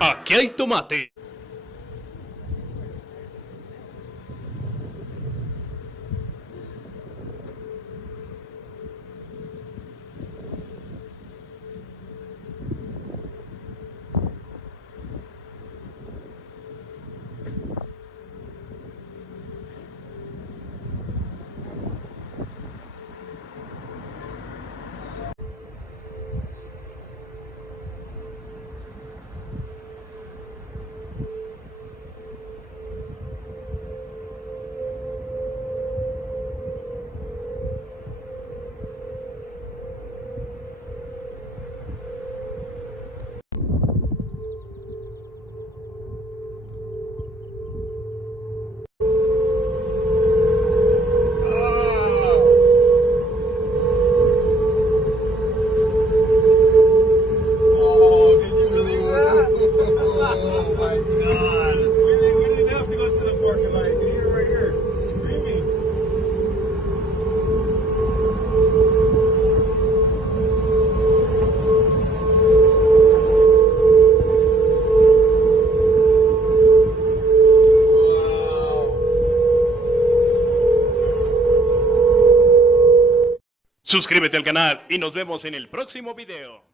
Aquí hay tomate. Oh, did you believe that? Oh my God! We didn't have to go to the parking lot. You can hear it right here, screaming. Suscríbete al canal y nos vemos en el próximo video.